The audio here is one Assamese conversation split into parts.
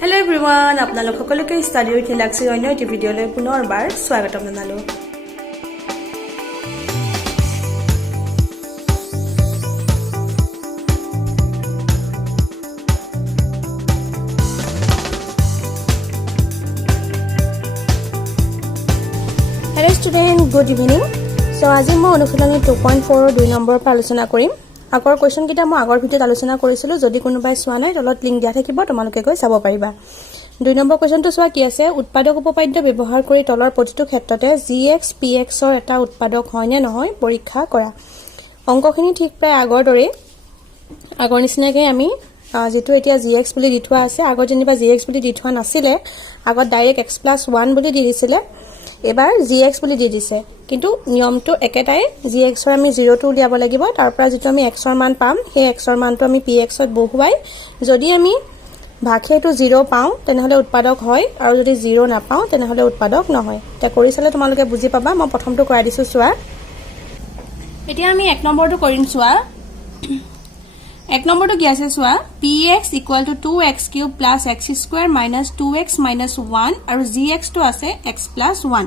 Hello everyone, আপোনালোক সকলোকে ষ্টাডি উইথ ৰিলাক্সি অন্য এটি ভিডিঅ'লৈ পুনৰবাৰ স্বাগতম জনালো। Hello student, good evening. So আজি মই অনুশীলনী 2.4 ৰ 2 নম্বৰ পৰা আলোচনা কৰিম। আগৰ কোৱেশ্চন কিটা মই আগৰ ভিডিঅ'ত আলোচনা কৰিছিলো, যদি কোনোবাই চোৱা নাই তলত লিংক দিয়া থাকিব, তোমালোকে গৈ চাব পাৰিবা। 2 নম্বৰ কোৱেশ্চনটো চোৱা কি আছে, উৎপাদক উপপাদ্য ব্যৱহাৰ কৰি তলৰ প্ৰতিটো ক্ষেত্ৰতে gx px ৰ এটা উৎপাদক হয় নে নহয় পৰীক্ষা কৰা। অংকখিনি ঠিক প্ৰায় আগৰ দৰে, আগৰ নিচিনাকৈ আমি যেটো এতিয়া gx বুলি দি থোৱা আছে, আগৰ যেনিবা gx বুলি দি থোৱা নাছিলে, আগত ডাইৰেক্ট x + 1 বুলি দি দিছিলে, এবাৰ gx বুলি দি দিছে, কিন্তু নিয়মটো একেটাই। gx ৰ আমি 0 টো উলিয়াব লাগিব, তাৰ পৰা যেটো আমি x ৰ মান পাম, সেই x ৰ মানটো আমি px ত বহুৱাই যদি আমি ভাগশেটো 0 পাওঁ তেনেহলে উৎপাদক হয়, আৰু যদি 0 নাপাওঁ তেনেহলে উৎপাদক নহয়। তা কৰি চালে তোমালোকে বুজি পাবা। মই প্ৰথমটো কৰাই দিছো চোৱা। এতিয়া আমি 1 নম্বৰটো কৰিম চোৱা। 1 নম্বৰটো কি আছে চোৱা, px = 2x³ + x² - 2x - 1 আৰু gx টো আছে x + 1।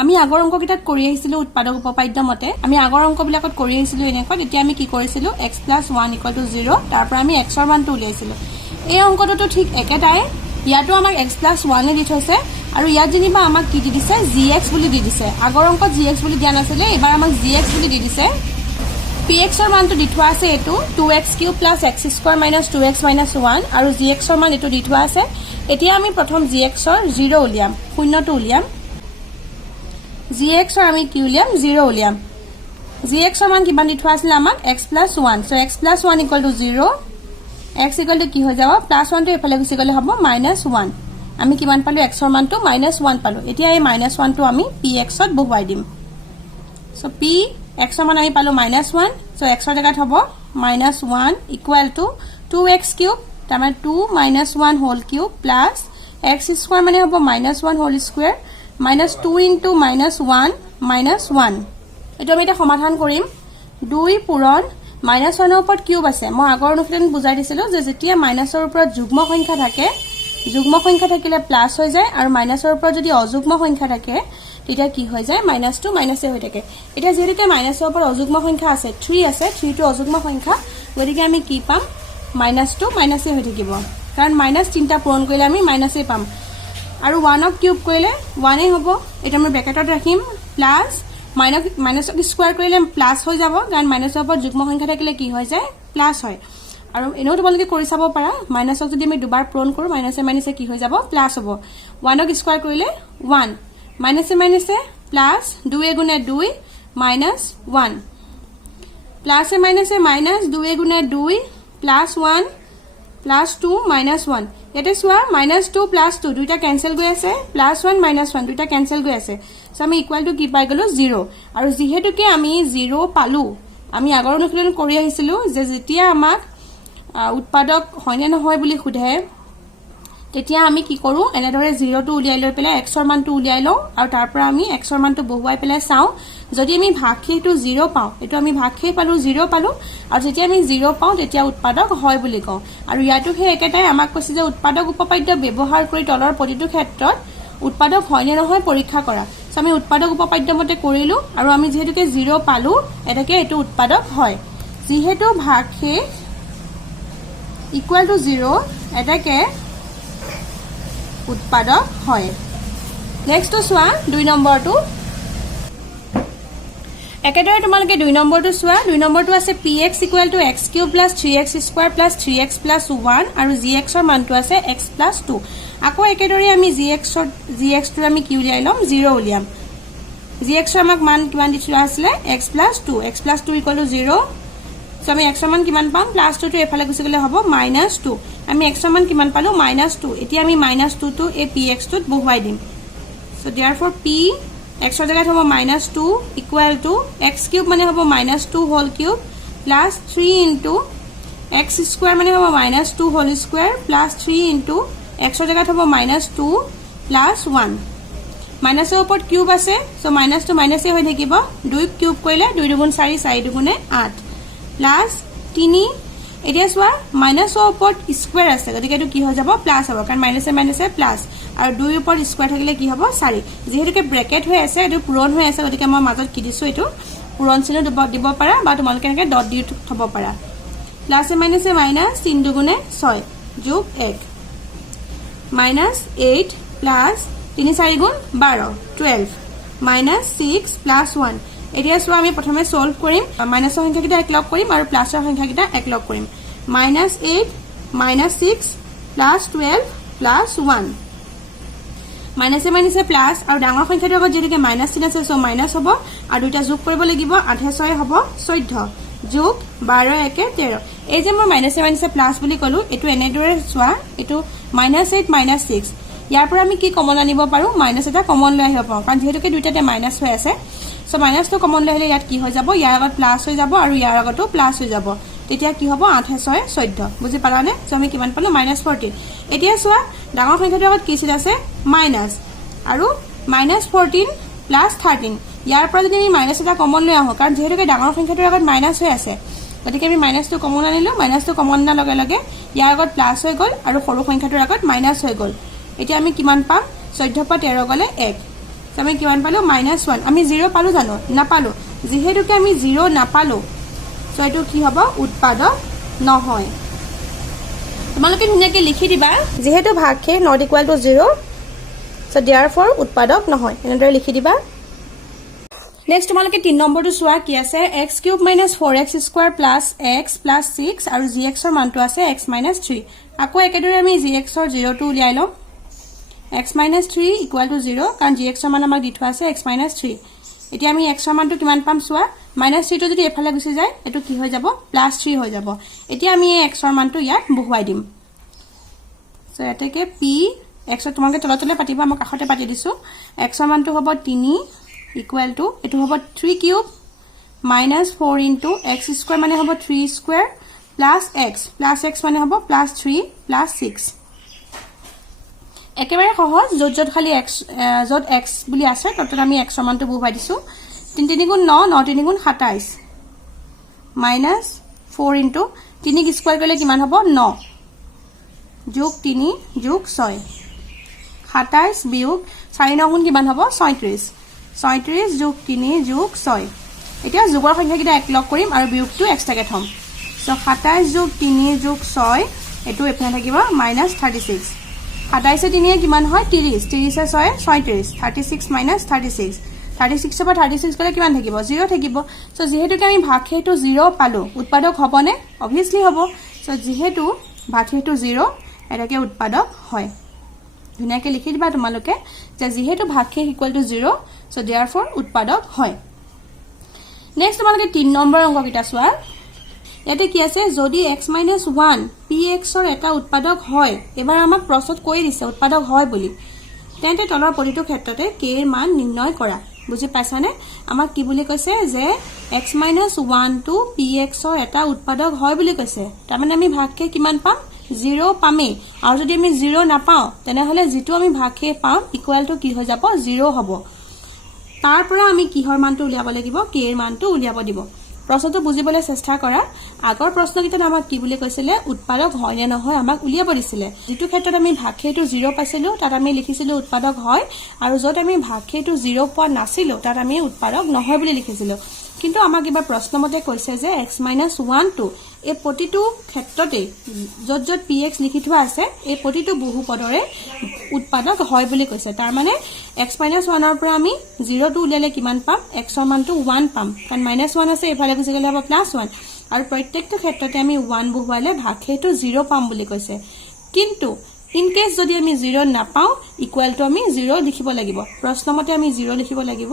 আমি আগৰ অংককিটাত কৰি আহিছিলো উৎপাদক উপপাদ্য মতে, আমি আগৰ অংকবিলাকত কৰি আহিছিলো এনেকৈ। এতিয়া আমি কি কৰিছিলো, x + 1 = 0, তাৰ পৰা আমি x ৰ মানটো উলিয়াইছিলো। এই অংকটো ঠিক একেটাই, ইয়াতো আমাক x + 1 দি থৈছে, আৰু ইয়াত যেনিবা আমাক কি দি দিছে, gx বুলি দি দিছে। আগৰ অংকত gx বুলি দিয়া নাছিলে, এবাৰ আমাক gx বুলি দি দিছে। px ৰ মানটো দি থোৱা আছে এইটো 2x³ + x² - 2x - 1, আৰু gx ৰ মান এইটো দি থোৱা আছে। এতিয়া আমি প্ৰথম gx ৰ 0 উলিয়াম, শূন্যটো উলিয়াম। gx ৰ আমি কি উলিয়াম, 0 উলিয়াম। gx ৰ মান কিমান দি থোৱা আছিল আমাক, x + 1, so x + 1 = 0, x = কি হৈ যাব, +1 টো এফালে গুচি গলে হ'ব -1। আমি কিমান পালো, x ৰ মানটো -1 পালো। এতিয়া এই -1 টো আমি px ত বহুৱাই দিম। so p x ৰ মান আমি পালো -1, so x ৰ জায়গাত হ'ব -1 = 2x³ তাৰমানে 2 - 1³ প্লাস x² মানে হ'ব -1² -2 * -1 -1। এটো আমি এটা সমাধান কৰিম। 2 পূৰণ -1 ৰ ওপৰত কিউব আছে। মই আগৰ অনুশীলন বুজাই দিছিলো যে যেতিয়া মাইনাছৰ ওপৰত যুগ্ম সংখ্যা থাকে, যুগ্ম সংখ্যা থাকিলে প্লাস হৈ যায়, আৰু মাইনাছৰ ওপৰত যদি অযুগ্ম সংখ্যা থাকে তেতিয়া কি হৈ যায়, মাইনাছটো মাইনাসে হৈ থাকে। এতিয়া যেহেতু মাইনাছৰ ওপৰত অযুগ্ম সংখ্যা আছে, 3 আছে, 3 টো অযুগ্ম সংখ্যা, গতিকে আমি কি পাম, মাইনাছটো মাইনাসে হৈ থাকিব, কাৰণ মাইনাছ 3টা পূৰণ কৰিলে আমি মাইনাসে পাম। আৰু 1 ক কিউব কৰিলে 1 এ হ'ব, এটা আমি ব্ৰেকেটত ৰাখিম, প্লাস মাইনাছক স্কয়াৰ কৰিলে প্লাস হৈ যাব, কাৰণ মাইনাছৰ ওপৰত যুগ্ম সংখ্যা থাকিলে কি হৈ যায়, প্লাস হয়। আৰু এনেও তোমালোকে কৰি চাব পাৰা, মাইনাছক যদি আমি দুবাৰ পূৰণ কৰো, মাইনাছে মাইনাছে কি হৈ যাব, প্লাস হ'ব। 1 ক স্কয়াৰ কৰিলে 1, মাইনাছে মাইনাছে প্লাস 2 * 2 -1, প্লাসে মাইনাছে মাইনাস 2 * 2 +1 +2 -1। ইয়াতে চোৱা -2 + 2 দুইটা কেনসেল গৈ আছে, +1 -1 দুইটা কেনসেল গৈ আছে, সো আমি ইকুয়াল টু কি পাই গলো, 0। আৰু যেহেতুকে আমি 0 পালো, আমি আগৰ অনুশীলন কৰি আহিছিলো যে যেতিয়া আমাক উৎপাদক হয় নে নহয় বুলি খুধে, তেতিয়া আমি কি কৰো, এনেদৰে 0 টো উলিয়াই লৈ পেলাই x ৰ মানটো উলিয়াই লও, আৰু তাৰ পৰা আমি x ৰ মানটো বহুৱাই পেলাই চাও, যদি আমি ভাগশেটো 0 পাও, এটো আমি ভাগশেষ পালো 0 পালো, আৰু যেতিয়া আমি 0 পাও তেতিয়া উৎপাদক হয় বুলি কওঁ। আৰু ইয়াতো হে একেটাই, আমাক কৈছে যে উৎপাদক উপপাদ্য ব্যৱহাৰ কৰি তলৰ প্ৰতিটো ক্ষেত্ৰত উৎপাদক হয় নে নহয় পৰীক্ষা কৰা। সো আমি উৎপাদক উপপাদ্য মতে কৰিলো, আৰু আমি যেহেতুকে 0 পালো, এটাকে এটো উৎপাদক হয়। যেহেতু ভাগশেষ ইকুয়াল টু 0, এটাকে উৎপাদক হয়। নেক্সট চোৱা 2 নম্বৰটো। একেদৰে তোমালোকে 2 নম্বৰটো চোৱা। 2 নম্বৰটো আছে px = x³ + 3x² + 3x + 1, আৰু gx ৰ মানটো আছে x + 2। আকৌ একেদৰে আমি gx টো আমি কি উলিয়াই লম, 0 উলিয়াম। gx ৰ আমাক মান কিমান দি থোৱা আছিল, x + 2, x + 2 = 0, সো আমি x ৰ মান কিমান পাম, +2 টো এফালে গুচি গলে হ'ব -2, আমি x ৰ মান কিমান পালো, -2। এতিয়া আমি -2 টো এই px টোত বহুৱাই দিম। সো therefore p x ৰ জায়গাত হ'ব -2 = x³ মানে হ'ব -2³ প্লাস 3 * x² মানে হ'ব -2² প্লাস 3 * x ৰ জায়গাত হ'ব -2 প্লাস 1, মাইনাছৰ ওপৰত কিউব আছে, সো মাইনাছটো মাইনাসে হৈ থাকিব, 2 কিউব কৰিলে 2 * 2 = 4, 4 * 2 = 8 প্লাস 3 এতিয়া চোৱা মাইনাছৰ ওপৰত স্কুৱেৰ আছে গতিকে এইটো কি হৈ যাব প্লাছ হ'ব কাৰণ মাইনাছে মাইনাছে প্লাছ আৰু 2 ওপৰত স্কুৱেৰ থাকিলে কি হ'ব 4 যেহেতুকে ব্ৰেকেট হৈ আছে এইটো পূৰণ হৈ আছে গতিকে মই মাজত কি দিছো এইটো পূৰণ চিহ্ন দিব পাৰা বা তোমালোকে এনেকৈ ডট দি থব পাৰা প্লাছে মাইনাছে মাইনাছ 3 দুগুণে 6 যোগ 1 মাইনাছ 8 প্লাছ 3 4 গুণ 12 12 মাইনাছ 6 প্লাছ 1 এতিয়া চোৱা আমি প্ৰথমে সলভ কৰিম মাইনাছৰ সংখ্যাকেইটা একলগ কৰিম আৰু প্লাছৰ সংখ্যাকেইটা একলগ কৰিম মাইনাছ 8 মাইনাছ 6 প্লাছ 12 প্লাছ 1 মাইনাছে মাইনাছে প্লাছ আৰু ডাঙৰ সংখ্যাটোৰ আগত যেনেকৈ মাইনাছ চিন আছে সো মাইনাছ হ'ব আৰু দুটা যোগ কৰিব লাগিব 8 6 হ'ব 14 যোগ 12 1 13 এই যে মই মাইনাছে মাইনাছে প্লাছ বুলি ক'লো এটো এনেদৰে চোৱা এটো মাইনাছ 8 মাইনাছ 6 ইয়াৰ পৰা আমি কি কমন আনিব পাৰো মাইনাছ এটা কমন লৈ আহিব পাৰো কাৰণ যেহেতুকে দুইটাতে মাইনাছ হৈ আছে সো মাইনাছটো কমন লৈ আহিলে ইয়াত কি হৈ যাব ইয়াৰ আগত প্লাছ হৈ যাব আৰু ইয়াৰ আগতো প্লাছ হৈ যাব তেতিয়া কি হ'ব 8 6 14 বুজি পালানে সো আমি কিমান পালো মাইনাছ 14 এতিয়া চোৱা ডাঙৰ সংখ্যাটোৰ আগত কি চিন আছে মাইনাছ আৰু মাইনাছ 14 প্লাছ 13 ইয়াৰ পৰা যদি আমি মাইনাছ এটা কমন লৈ আহো কাৰণ যেহেতুকে ডাঙৰ সংখ্যাটোৰ আগত মাইনাছ হৈ আছে গতিকে আমি মাইনাছটো কমন আনিলো মাইনাছটো কমন আনাৰ লগে লগে ইয়াৰ আগত প্লাছ হৈ গ'ল আৰু সৰু সংখ্যাটোৰ আগত মাইনাছ হৈ গ'ল এতিয়া আমি কিমান পাম 14 পৰা 13 গলে 1 সো আমি কিমান পালো -1 আমি 0 পালো জানো নাপালো যেহেতুকে আমি 0 নাপালো সো এটো কি হ'ব উৎপাদক নহয় তোমালোকে ধুনীয়াকৈ লিখি দিবা যেহেতু ভাগশেষ not equal to 0 so therefore উৎপাদক নহয় এনেদৰে লিখি দিবা নেক্সট তোমালোকে 3 নম্বৰটো চোৱা কি আছে x³ - 4x² + x + 6 আৰু gx ৰ মানটো আছে x - 3 আকৌ একেদৰে আমি gx ৰ 0 টো উলিয়াই লম x - 3 = 0 কাৰণ gx ৰ মান আমাক দি থোৱা আছে x - 3 এতিয়া আমি x ৰ মানটো কিমান পাম চোৱা -3 টো যদি এফালে গুচি যায় এটো কি হৈ যাব +3 হৈ যাব এতিয়া আমি এই x ৰ মানটো ইয়াত বহুৱাই দিম সো এটাকে p x ৰ তোমালোকে তলতলে পাতিবা মই কাখতে পাতি দিছো x ৰ মানটো হ'ব 3 equal to এটো হ'ব 3 cube minus 4 into x square মানে হ'ব 3 square plus x মানে হ'ব +3 plus 6 একেবাৰে সহজ যত খালি x যত x বুলি আছে তত আমি x সমানটো বহুৱাই দিছো 3 3 গুণ 9 9 3 গুণ 27 minus 4 into 3 স্কয়াৰ কৰিলে কিমান হ'ব 9 যোগ 3 যোগ 6 27 বিয়োগ 4 9 গুণ কিমান হ'ব 37 37 যোগ 3 যোগ 6 এতিয়া যোগৰ সংখ্যাকেইটা একলগ কৰিম আৰু বিয়োগটো এক্সট্ৰাকে থম সো 27 যোগ 3 যোগ 6 এটো এফালে থাকিব -36 27 3 কিমান হয় 30 30 6 36 36 36 36 পৰা 36 গলে কিমান থাকিব 0 থাকিব সো যেহেতু আমি ভাগশেষটো 0 পালো উৎপাদক হবনে অবভিয়াসলি হ'ব সো যেহেতু ভাগশেষটো 0 এটাকে উৎপাদক হয় ধুনীয়াকৈ লিখি দিবা তোমালোকে যে যেহেতু ভাগশেষ = 0 সো therefore উৎপাদক হয় নেক্সট তোমালোকে 3 নম্বৰ অংককিটা চোৱা ইয়াতে কি আছে যদি x - 1 px ৰ এটা উৎপাদক হয় এবাৰ আমাক প্ৰশ্নত কৈ দিছে উৎপাদক হয় বুলি তেন্তে তলৰ প্ৰতিটো ক্ষেত্ৰতে k এৰ মান নিৰ্ণয় কৰা বুজি পাইছানে আমাক কি বুলি কৈছে যে x - 1 টো px ৰ এটা উৎপাদক হয় বুলি কৈছে তাৰ মানে আমি ভাগশেষ কিমান পাম 0 পামে আৰু যদি আমি 0 নাপাও তেনেহলে যেটো আমি ভাগশেষ পাম ইকুৱেল টু কি হৈ যাব 0 হ'ব তাৰ পৰা আমি কিহৰ মানটো উলিয়াব লাগিব k এৰ মানটো উলিয়াব দিব প্ৰশ্নটো বুজিবলৈ চেষ্টা কৰা আগৰ প্ৰশ্নকিটা আমাক কি বুলি কৈছিলে উৎপাদক হয় নে নহয় আমাক উলিয়াব দিছিলে যেটো ক্ষেত্ৰত আমি ভাগশেষটো 0 পাইছিলো তাত আমি লিখিছিলো উৎপাদক হয় আৰু যত আমি ভাগশেষটো 0 পোৱা নাছিলো তাত আমি উৎপাদক নহয় বুলি লিখিছিলো কিন্তু আমাক এবাৰ প্ৰশ্নমতে কৈছে যে x - 1 টো এই প্ৰতিটো ক্ষেত্ৰতে যত যত px লিখি থোৱা আছে এই প্ৰতিটো বহুপদৰে উৎপাদক হয় বুলি কৈছে তাৰ মানে x - 1 ৰ পৰা আমি 0 টো উলিয়ালে কিমান পাম x ৰ মানটো 1 পাম কাৰণ -1 আছে এফালে গুচি গলে হ'ব +1 আৰু প্ৰত্যেকটো ক্ষেত্ৰতে আমি 1 বহুৱালে ভাগশেষটো 0 পাম বুলি কৈছে কিন্তু ইন কেস যদি আমি 0 নাপাও ইকুৱেল টু আমি 0 লিখিব লাগিব প্ৰশ্নমতে আমি 0 লিখিব লাগিব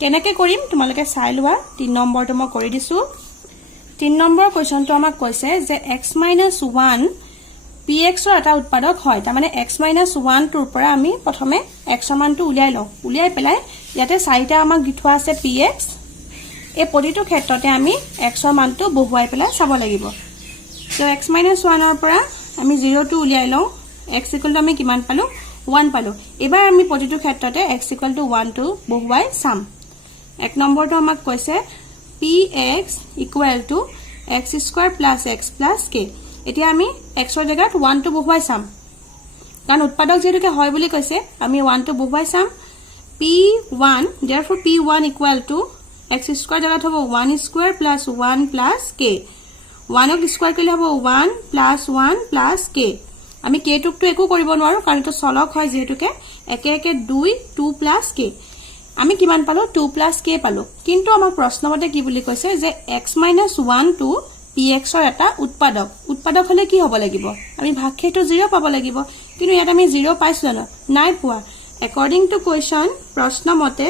কেনেকৈ কৰিম তোমালোকে চাই লোৱা 3 নম্বৰটো মই কৰি দিছো 3 নম্বৰ কোৱেশ্চনটো আমাক কৈছে যে x - 1 px ৰ এটা উৎপাদক হয় তাৰ মানে x - 1 টোৰ পৰা আমি প্ৰথমে x ৰ মানটো উলিয়াই লওঁ উলিয়াই পেলাই ইয়াতে 4টা আমাক দি থোৱা আছে px এই প্ৰতিটো ক্ষেত্ৰতে আমি x ৰ মানটো বহুৱাই পেলাই চাব লাগিব সো x - 1 ৰ পৰা আমি 0 টো উলিয়াই লওঁ x = আমি কিমান পালো 1 পালো এবাৰ আমি প্ৰতিটো ক্ষেত্ৰতে x = 1 টো বহুৱাই চাম 1 নম্বৰটো আমাক কৈছে px = x square plus x plus k এতিয়া আমি x ৰ জায়গাত 1 টো বহুৱাই চাম কাৰণ উৎপাদক যেহেতুকে হয় বুলি কৈছে আমি 1 টো বহুৱাই চাম p1 therefore p1 equal to x square জায়গাত হ'ব 1 স্কয়াৰ প্লাস 1 প্লাস k 1 ক স্কয়াৰ কৰিলে হ'ব 1 প্লাস 1 প্লাস k আমি k টুকটো একো কৰিব নোৱাৰো কাৰণ এটো চলক হয় যেহেতুকে একে একে 2 2 প্লাস k আমি কিমান পালো 2 প্লাস k পালো কিন্তু আমাৰ প্ৰশ্নমতে কি বুলি কৈছে যে x - 1 টো px ৰ এটা উৎপাদক হলে কি হ'ব লাগিব আমি ভাগশেটো 0 পাব লাগিব কিন্তু ইয়াত আমি 0 পাইছো না নাই পোৱা according to question প্ৰশ্নমতে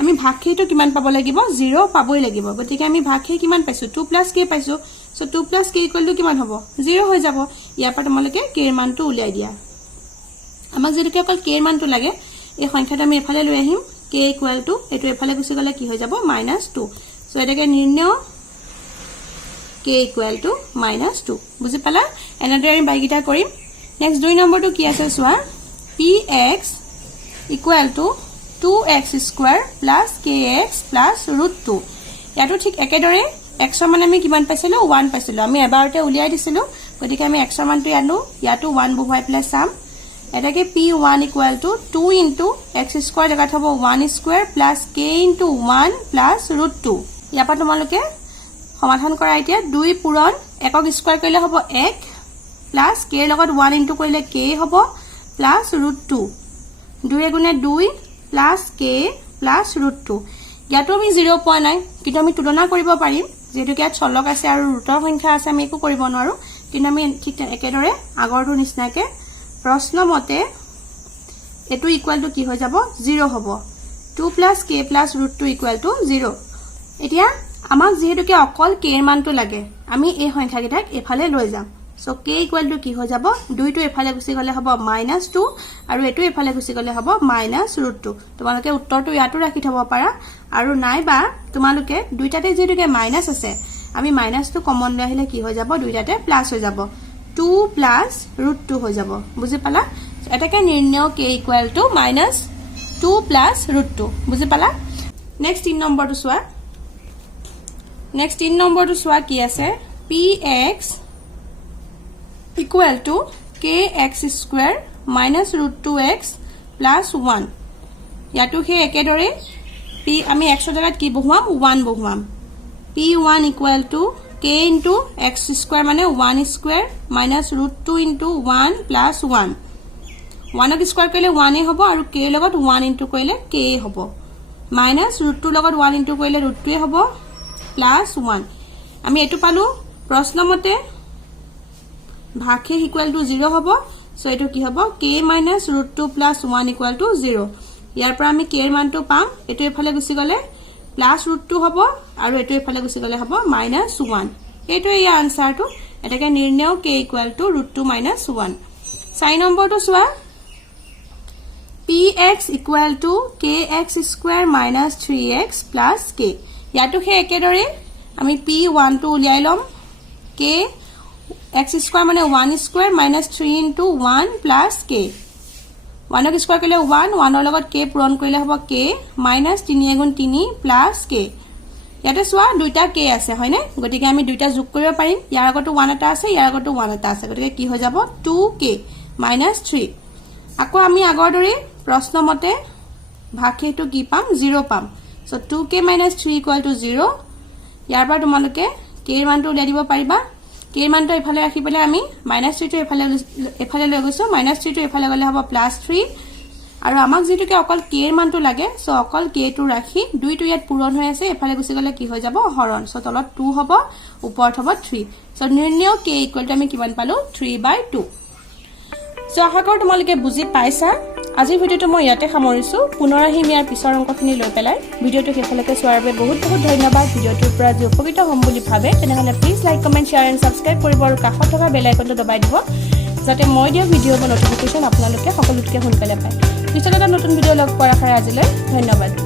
আমি ভাগশেটো কিমান পাব লাগিব 0 পাবই লাগিব গতিকে আমি ভাগশে কিমান পাইছো 2 প্লাস k পাইছো so 2 plus k equal to কিমান হ'ব 0 হৈ যাব ইয়াৰ পৰা তোমালকে k ৰ মানটো উলিয়াই দিয়া আমাক যেনেকৈ অকল k ৰ মানটো লাগে এই সংখ্যাটো আমি এফালে লৈ আহিম k ইকুৱেল টু এটো এফালে গুছি গলে কি হৈ যাব -2 সো এটাকে নিৰ্ণয় k ইকুৱেল টু -2 বুজি পালা এনেদৰে আমি বাইকিটা কৰিম নেক্সট 2 নম্বৰটো কি আছে চোৱা px equal to 2x square plus kx plus √2 ইয়াটো ঠিক একেদৰে x ৰ মান আমি কিমান পাইছিলো 1 পাইছিলো আমি এবাৰতে উলিয়াই দিছিলো গতিকে আমি x ৰ মানটো ইয়ালো ইয়াটো 1 বহুৱাই প্লাস সাম এটাকে p1 equal to 2 into x square জাগাত হ'ব 1 square plus k into 1 plus √2 ইয়াপা তোমালোকে সমাধান কৰা এতিয়া 2 পূৰণ একক স্কয়াৰ কৰিলে হ'ব 1 প্লাস k ৰ লগত 1 ইনটু কৰিলে k হ'ব প্লাস √2 2 গুণে 2 প্লাস k প্লাস √2 ইয়াতো আমি 0 পোৱা নাই কিন্তু আমি তুলনা কৰিব পাৰিম যেহেতু ইয়াত চলক আছে আৰু ৰুটৰ সংখ্যা আছে আমি একো কৰিব নোৱাৰো কিন্তু আমি ঠিক একেদৰে আগৰটো নিচিনাকে প্ৰশ্নমতে এটো ইকুৱেল টু কি হৈ যাব 0 হ'ব 2 plus k plus √2 equal to 0 এতিয়া আমাক যেহেতুকে অকল k ৰ মানটো লাগে আমি এই সংখ্যাকেইটাক এফালে লৈ যাম সো k ইকুৱেল টু কি হৈ যাব 2 টো এফালে গুছি গলে হ'ব -2 আৰু এটো এফালে গুছি গলে হ'ব -√2 তোমালোকে উত্তৰটো ইয়াটো ৰাখি থব পাৰা আৰু নাইবা তোমালোকে দুইটাতে যেহেতুকে মাইনাস আছে আমি মাইনাসটো কমন লৈ আহিলে কি হৈ যাব দুইটাতে প্লাস হৈ যাব 2 প্লাস √2 হৈ যাব বুজি পালা এটাকে নিৰ্ণয় k ইকুৱেল টু -2 প্লাস √2 বুজি পালা নেক্সট 3 নম্বৰটো চোৱা কি আছে px equal to kx square minus √2x plus 1 ইয়াটো হে একেদৰে p আমি x ৰ জাগাত কি বহুৱাম 1 বহুৱাম p1 equal to k into x square মানে 1 square minus √2 into 1 plus 1 1 ক স্কয়াৰ কৰিলে 1 এ হ'ব আৰু k ৰ লগত 1 into কৰিলে k হ'ব minus √2 লগত 1 into কৰিলে √2 এ হ'ব plus 1 আমি এটো পালো প্ৰশ্নমতে ভাগশে ইকুৱেল টু 0 হ'ব সো এটো কি হ'ব k - √2 + 1 ইকুৱেল টু 0 ইয়াৰ পৰা আমি k ৰ মানটো পাম এটো এফালে গুছি গলে প্লাস √2 হ'ব আৰু এটো এফালে গুছি গলে হ'ব -1 এটো এই আনসাৰটো এটাকে নিৰ্ণয় k ইকুৱেল টু √2 - 1 4 নম্বৰটো চোৱা px equal to kx square - 3x + k ইয়াটো হে একেদৰে আমি p1 টো উলিয়াই লম k x স্কয়াৰ মানে 1 স্কয়াৰ -3 into 1 plus k 1 ক স্কয়াৰ কৰিলে 1 1 ৰ লগত k পূৰণ কৰিলে হ'ব k -3 * 3 plus k ইয়াতে চোৱা দুইটা k আছে হয়নে গতিকে আমি দুইটা যোগ কৰিব পাৰিম ইয়াৰ আগতো 1 এটা আছে ইয়াৰ আগতো 1 এটা আছে গতিকে কি হৈ যাব 2k - 3 আকৌ আমি আগৰ দৰে প্ৰশ্নমতে ভাগশেটো কি পাম 0 পাম সো 2k - 3 = 0 ইয়াৰ পৰা তোমালোকে k ৰ মানটো উলিয়াই দিব পাৰিবা k ৰ মানটো এফালে ৰাখি পেলাই আমি -3 টো এফালে লৈ গৈছো -3 টো এফালে গলে হ'ব +3 আৰু আমাক যেটোকে অকল k ৰ মানটো লাগে সো অকল k টো ৰাখি দুইটো ইয়াত পূৰণ হৈ আছে এফালে গুছি গলে কি হৈ যাব হৰণ সো তলত 2 হ'ব ওপৰত হ'ব 3 সো নিৰ্ণয় k ইকুৱেল টু আমি কিমান পালো 3/2 সো আশা কৰো তোমালোকে বুজি পাইছা আজিৰ ভিডিওটো মই ইয়াতে সামৰিছো পুনৰ আহিম ইয়াৰ পিছৰ অংকখিনি লৈ পেলাই ভিডিওটো শেষলৈকে চোৱাৰ বাবে বহুত বহুত ধন্যবাদ ভিডিওটোৰ পৰা যদি উপকৃত হ'ম বুলি ভাবে তেনেহলে please like comment share and subscribe কৰিব আৰু কাষত থকা বেল আইকনটো দবাই দিব যাতে মই দিয়া ভিডিওৰ নটিফিকেশন আপোনালোকে সকলোতকৈ সোনকালে পায় পিছত এটা নতুন ভিডিও লগ পোৱাৰ আশাৰে আজিলৈ ধন্যবাদ